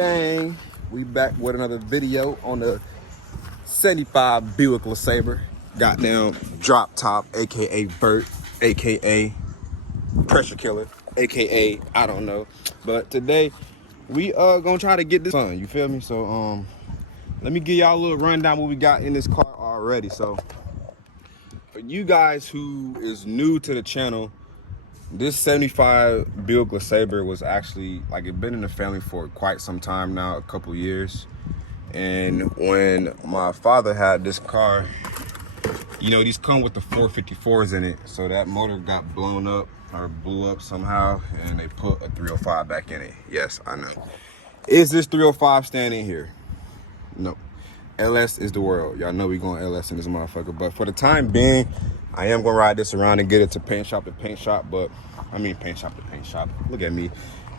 gang? We back with another video on the 75 Buick LeSabre. Goddamn drop top, aka Burt, aka pressure killer, aka I don't know. But today we gonna try to get this on. You feel me? So let me give y'all a little rundown what we got in this car already. So for you guys who is new to the channel, this 75 Buick LeSabre was actually, like, it been in the family for quite some time now, a couple years. And when my father had this car, you know, these come with the 454s in it. So that motor got blown up or blew up somehow, and they put a 305 back in it. Yes, I know. Is this 305 standing here? No. LS is the world. Y'all know we going LS in this motherfucker. But for the time being, I am gonna ride this around and get it to paint shop to paint shop. But I mean paint shop to paint shop. Look at me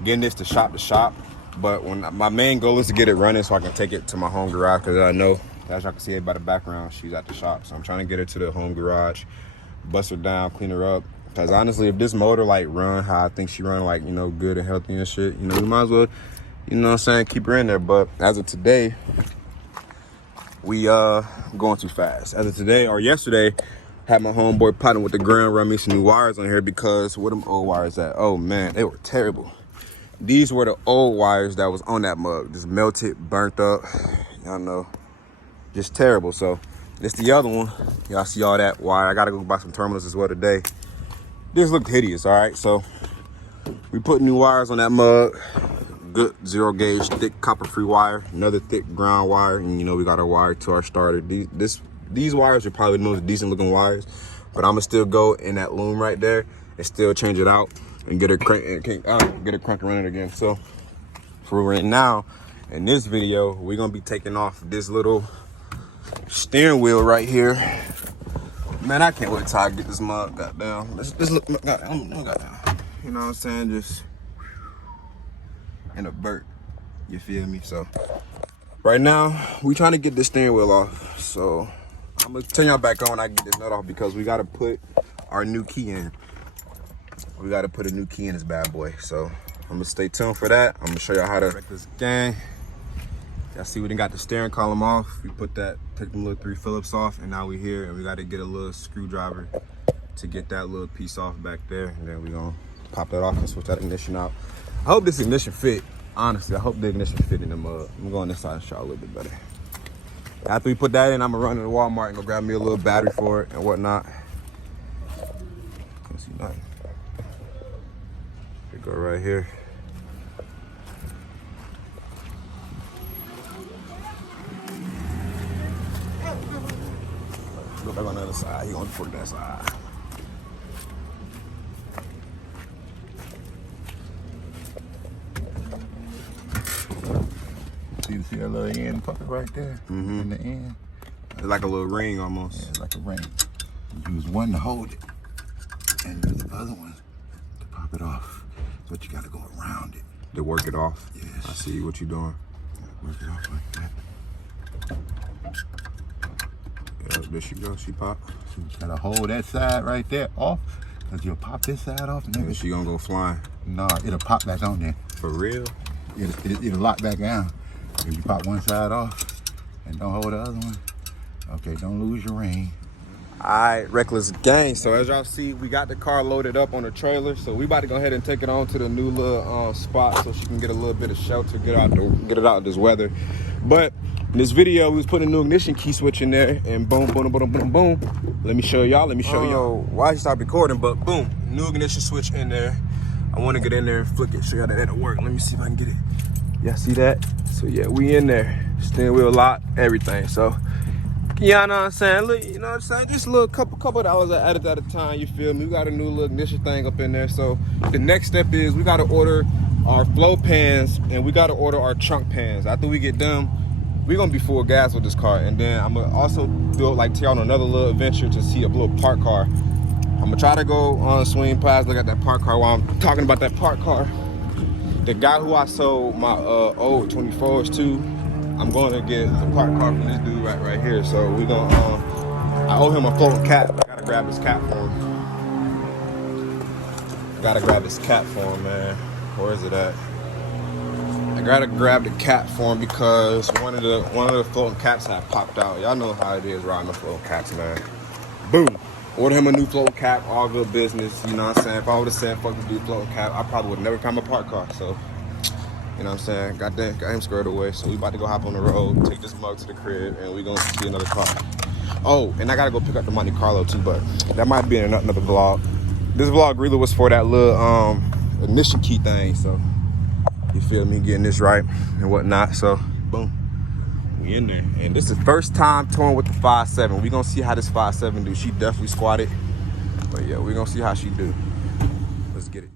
getting this to shop to shop. But when my main goal is to get it running so I can take it to my home garage, because I know, as y'all can see it by the background, she's at the shop. So I'm trying to get her to the home garage, bust her down, clean her up. Because honestly, if this motor like run how I think she run, like, you know, good and healthy and shit, you know, we might as well, you know what I'm saying, keep her in there. But as of today, we going too fast. As of today or yesterday, had my homeboy partner with the ground run me some new wires on here, because where them old wires at? Oh man, they were terrible. These were the old wires that was on that mug, just melted, burnt up, y'all know, just terrible. So this the other one. Y'all see all that wire. I gotta go buy some terminals as well today. This looked hideous. All right, so we put new wires on that mug. Good 0 gauge, thick copper free wire, another thick ground wire, and you know we got our wire to our starter. These wires are probably the most decent looking wires, but I'm gonna still go in that loom right there and still change it out and get her cranking running again. So for right now, in this video, we're gonna be taking off this little steering wheel right here. Man, I can't wait till I get this mug goddamn. Let's look, goddamn, you know what I'm saying? Just and a Burt, you feel me? So right now we trying to get this steering wheel off. So I'm gonna turn y'all back on when I get this nut off, because we gotta put our new key in. We gotta put a new key in this bad boy. So I'm gonna stay tuned for that. I'm gonna show y'all how to wreck this gang. Y'all see we done got the steering column off. We put that, take them little 3 Phillips off, and now we here, and we gotta get a little screwdriver to get that little piece off back there, and then we gonna pop that off and switch that ignition out. I hope this ignition fit. Honestly, I hope the ignition fit in the mud. I'm going this side and show a little bit better. After we put that in, I'm gonna run to the Walmart and go grab me a little battery for it and whatnot. Can't see nothing. It go right here. Go back on the other side. He gonna put that side. You see that little end pocket right there? In the end? It's like a little ring almost. Yeah, it's like a ring. Use one to hold it, and use the other one to pop it off. But you gotta go around it. To work it off? Yes. I see what you're doing. Work it off like that. Yeah, there she goes, she pop. So you gotta hold that side right there off, because you'll pop this side off and And then she gonna go flying. nah, it'll pop back on there. For real? It'll lock back down. If you pop one side off and don't hold the other one, okay, don't lose your ring. All right, reckless gang. So as y'all see, we got the car loaded up on the trailer. So we about to go ahead and take it on to the new little spot so she can get a little bit of shelter, get it out of this weather. But in this video, we was putting a new ignition key switch in there, and boom, boom, boom, boom, boom. Let me show y'all. Why stop recording? But boom, new ignition switch in there. I want to get in there and flick it, show y'all that it'll work. Let me see if I can get it. Y'all see that? So yeah, we in there. Steering wheel lock, everything. So yeah, you know what I'm saying? Look, you know what I'm saying? Just a little couple dollars at a time, you feel me? We got a new little ignition thing up in there. So the next step is we gotta order our flow pans, and we gotta order our trunk pans. After we get done, we're gonna be full gas with this car. And then I'm gonna also do it, like, take on another little adventure to see a little park car. I'm gonna try to go on swing past, look at that park car. While I'm talking about that park car, the guy who I sold my old 24s to, I'm going to get the park car from this dude right here. So we gonna, I owe him a floating cap. I gotta grab his cap for him. Gotta grab his cap for him, man. Where is it at? I I gotta grab the cap for him because one of the floating caps had popped out. Y'all know how it is riding the floating caps, man. Boom. Order him a new floating cap, all good business. You know what I'm saying? If I would have said fuck the dude floating cap, I probably would have never found my park car. So, you know what I'm saying? Got him squared away. So we about to go hop on the road, take this mug to the crib, and we gonna see another car. Oh, and I gotta go pick up the Monte Carlo too, but that might be in another vlog. This vlog really was for that little ignition key thing. So you feel me, getting this right and whatnot. So boom. We in there, and this is first time touring with the 5.7. We gonna see how this 5.7 do. She definitely squatted, but yeah, we gonna see how she do. Let's get it.